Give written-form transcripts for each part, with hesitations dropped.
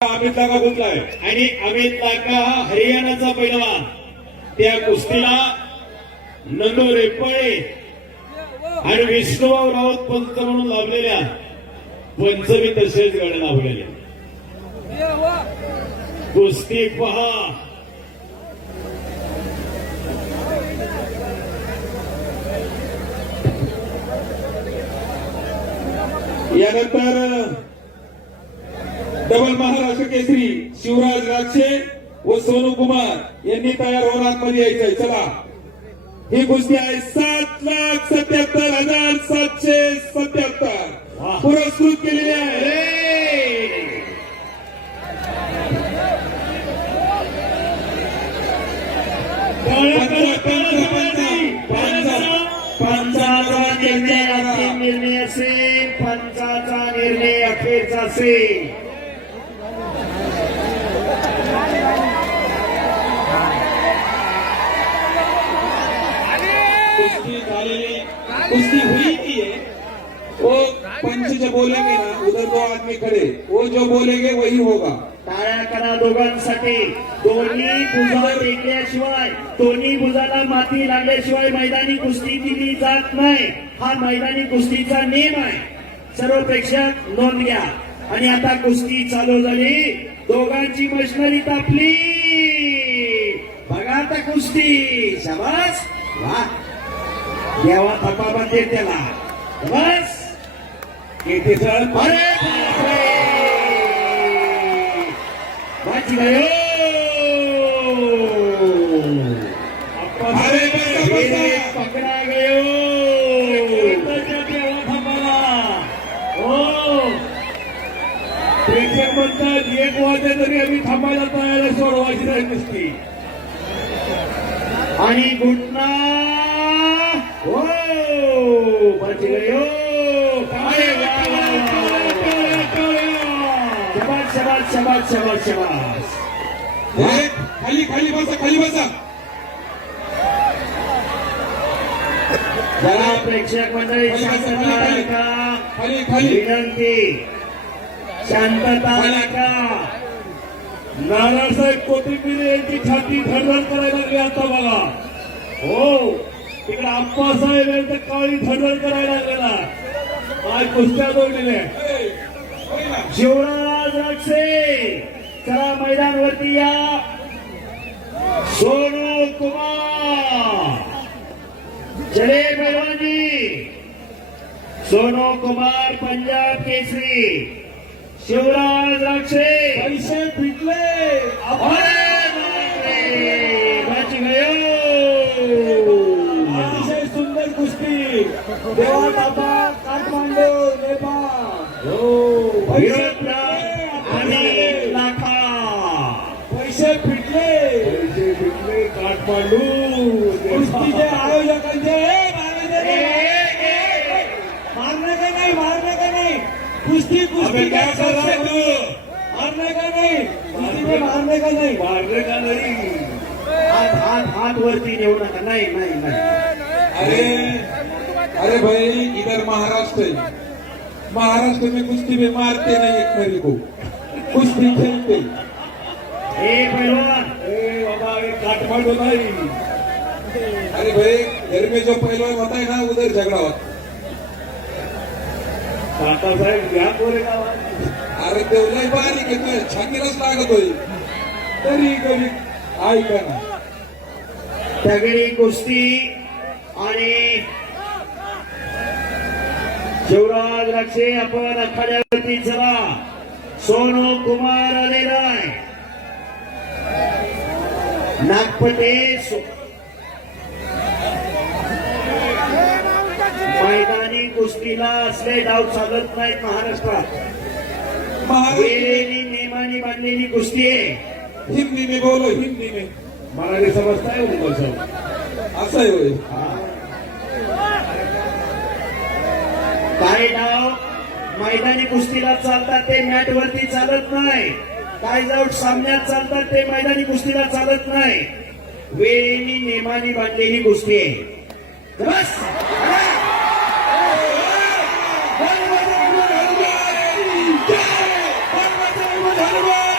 अमित लाका गुंतलाय आणि अमित लाका हरियाणाचा पैलवान त्या कुस्तीला नंदू रेपळे आणि विष्णुभाऊ राऊत पंच म्हणून लाभलेल्या पंचमी तसेच गड लाभलेल्या कुस्ती पहा. यानंतर डबल महाराष्ट्र केसरी शिवराज राक्षे व सोनू कुमार यांनी तयार होऊन आतमध्ये यायचंय. चला, ही कुस्ती आहे 7,77,777 पुरस्कृत केलेली आहे. निर्णय असेल, पंचाचा निर्णय अखेरचा असेल. कुश्ती हुई थी वो पंच जो बोलेंगे ना उधर दो आदमी खड़े, वो जो बोलेंगे वही होगा. टाळ्या करा दोघांसाठी. दोन्ही भुजा टेकल्याशिवाय, दोन्ही भुजाला माती लागल्याशिवाय मैदानी कुस्ती दिली जात नाही. हा मैदानी कुस्तीचा नियम आहे. सर्व प्रेक्षक नोंद घ्या. आणि आता कुस्ती चालू झाली. दोघांची मशिनरी तापली. बघा आता कुस्ती. शाबास, वा, देवा थप्पा बनते त्याला. बस किती जण, अरे बाजी गयो. अरे पकडा गयो. थांबाला. हो, प्रेक्षक म्हणतात 1 वाजता तरी आम्ही थांबायला तयार आहे. सोडवायची नाही कुस्ती. आणि घुटना. हो, बाजी गयो. शबाश शबाश शबाश शबाश शबाश. खाली खाली बसा, खाली बसा. जरा प्रेक्षक मंडळी शांतता राखा. खाली खाली विनंती, शांतता राखा. नानासाहेब कोथिंबीर यांची छाती धडधड करायला लागली आता बघा. हो, तिकडे आप्पासाहेब यांचं काळी धडधड करायला लागलेला. काय कुस्त्या जोडलेल्या. शिवराज राक्षे, चला मैदानवरती या. सोनू कुमार, चले पैलवानी. सोनू कुमार पंजाब केसरी. शिवराज राक्षे पैसे फिटले. बाजी गयो. अतिशय सुंदर कुस्ती. देवा दादा काठमांडू नेपाळ. हो, आणि लाखा. पैसे फिटले. पैसे फिटले. काठमांडू कुस्तीचे आयोजकांचे मारने का नहीं, मारने का नहीं. कुस्ती कुस्ती क्या कर रहा है तू. मारने का नहीं, कुस्ती में मारने का नहीं, मारने का नहीं. हाथ हाथ हाथ वरती नेऊ नका. नाही नाही नाही. अरे अरे भाई, इधर महाराष्ट्र है. महाराष्ट्र में कुश्ती में मारते नहीं एक मेरे को, कुश्ती खेलते. पहलवान, बाबा काठमांडू नहीं. अरे भाई, घर में जो पहलवान होता है ना उधर झगड़ा होता. काका साहेब घ्या बोलेगा. अरे देवलाई बारीक येतोय, छातीलाच लागतोय तरी कधी ऐका ना. तगडी कुस्ती. आणि शिवराज राक्षे आपण आखाड्यावरती चला. सोनू कुमार आलेला आहे. नागपटे मैदानी कुस्तीला असले डाव चालत नाहीत महाराष्ट्रात. वेळेने नियमाने बांधलेली कुस्ती आहे. हिंदी में बोलो, हिंदी में. मराठी समजताय असं आहे होय. काही डाव मैदानी कुस्तीला चालतात ते मॅट वरती चालत नाही. काही डाव सामन्यात चालतात ते मैदानी कुस्तीला चालत नाही. वेळेने नियमाने बांधलेली कुस्ती आहे. बस. हनुमान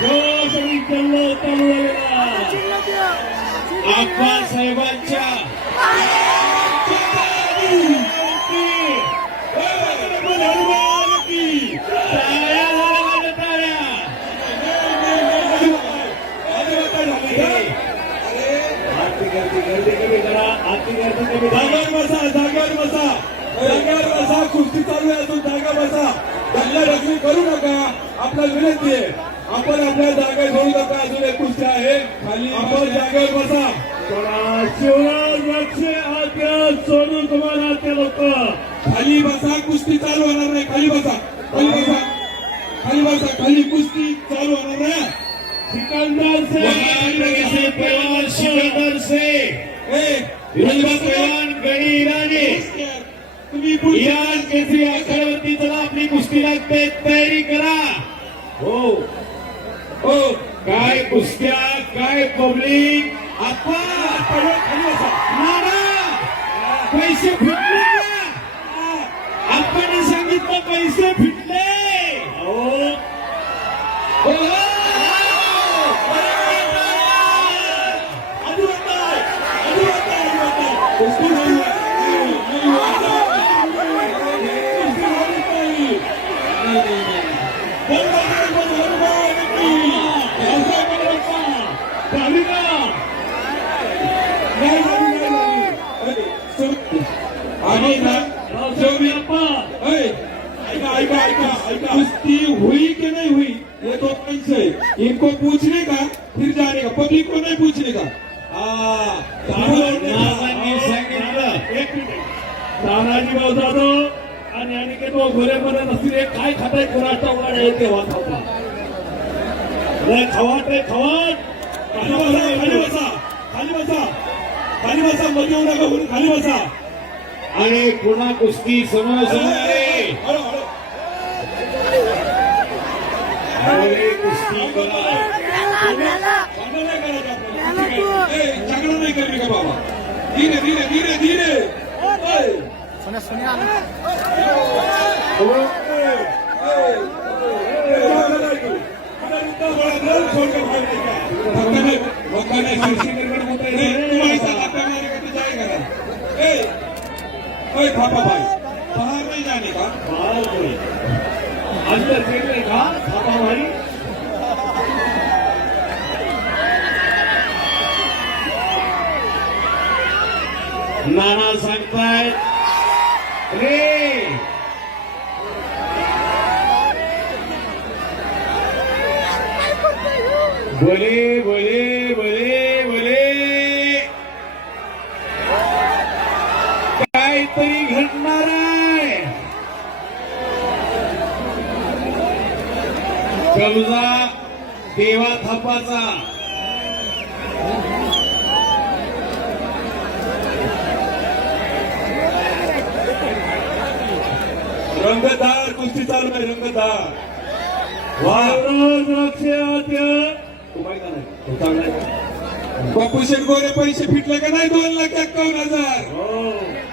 जोश आणि जल्लोष चालू झालेला आप्पासाहेबांच्या जागेवर बसा कुस्ती चालू आहे अजून जागा बसा दंगल करू नका आपला विनंती आहे आपण आपल्या जागा घेऊ नका अजून एक कुस्ती आहे खाली आपण जागेवर बसा शिवराज लक्ष आद्या सोनू कुमार आद्या लोक खाली बसा कुस्ती चालू होणार नाही खाली बसा खाली बसा खाली बसा खाली कुस्ती चालू होणार नाही सिकंदर से पहलवान सिकंदर से पहलवान गणी ईरानी तुम्ही इराण केसरी आखाड्यावरती चला आपली कुस्ती लागते तयारी करा हो हो काय कुस्त्या काय पब्लिक आपा पैसे फिटले आपण सांगितलं पैसे फिटले हो कुश्ती हुई कि नहीं हुई ये तो पॉइंट्स है इनको पूछने का फिर जाने का पब्लिक को नहीं पूछने का एक मिनिट तानाजी भाऊ जाधव आणि अनिकेत भाऊ घोरे म्हणत असतील काय खाताय कोणाचा वाढ आहे तेव्हा खावा खवाट रे खवाट खाली बसा खाली बसा खाली बसा मध्ये येऊ नका म्हणून खाली बसा आणि पुन्हा कुस्ती समोर कुस्ती करा झगड़ा नहीं करने का बाबा धीरे धीरे धीरे धीरे थापा भाई बाहर नहीं जाने का अंदर देखने का थापा भाई नाना सांगतायत रे बोले बोले बोले बोले काहीतरी घडणार आहे कब्जा देवा थापाचा रंगतदार कुस्ती चालू आहे रंगतदार बापू शेटगोरे पैसे फिटले का नाही 2,51,000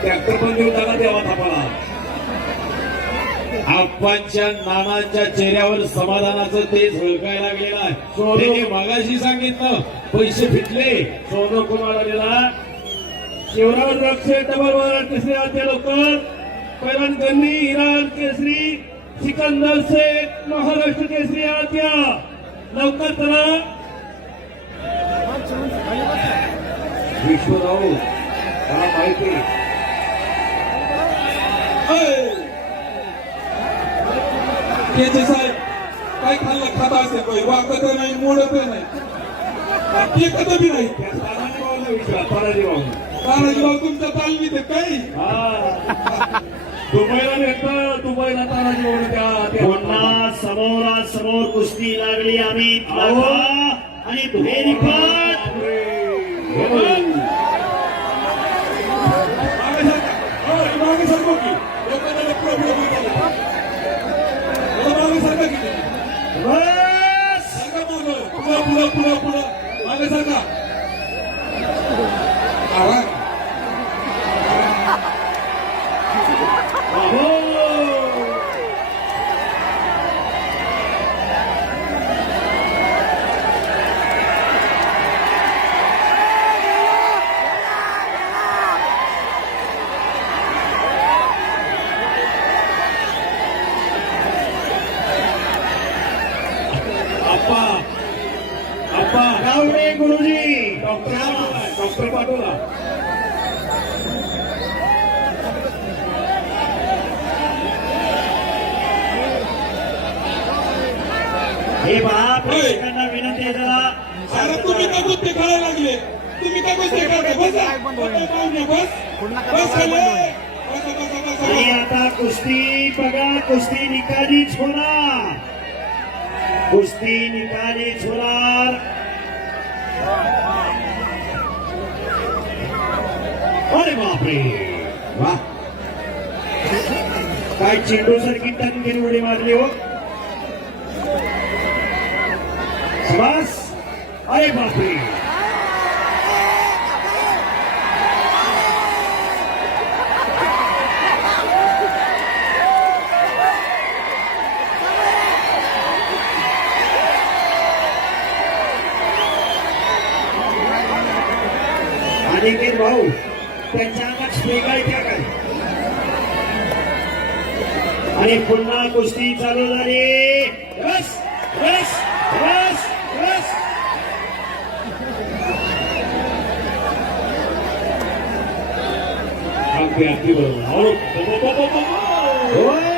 ट्रॅक्टर पण देऊ त्याला देवा थापाला आप्पांच्या नानाच्या चेहऱ्यावर समाधानाचं तेज झळकायला लागलेलं आहे त्यांनी मागाशी सांगितलं पैसे फिटले सोनू कुमार आलेला शिवराज रक्षे डबल केसरी आद्य लोक पैलवान गन्नी इराण केसरी सिकंदर शेख महाराष्ट्र केसरी आद्य लवकर चला विश्वराव मला माहिती केचे साहेब काय खाल्लं खाता असेल काही वाकत नाही मोडत नाही ते कधी बी नाही तानाजीराव तुमच्या तालमीत आहे काही दुबईला नेतं दुबईला तानाजीराव त्या पुन्हा समोरासमोर कुस्ती लागली आम्ही आणि फेरीफाट मागे सरको की लोकांना प्रॉब्लेम मागे सरका की सरका पुढं पुढं पुढं पुढं मागे सरका गुरुजी. डॉक्टर पाठवला. हे पहा, प्रेक्षकांना विनंती आहे जरा अरे तुम्ही का कुस्ती खेळायला लागले? तुम्ही का कुस्ती खेळताय? बसा. बस. बस खाली. बसा. आणि आता कुस्ती बघा, कुस्ती निकालीच होणार. कुस्ती निकालीच होणार. अरे बापरे, वा, काय चेंडू सारखी टनकिन उडी मारली हो. बस, अरे बापरे, अनिकेत भाऊ त्यांच्या अंगात स्प्रेगा येत्या काय. आणि पुन्हा कुस्ती चालू झाली. रस रस रस रस. अगदी बरोबर. हो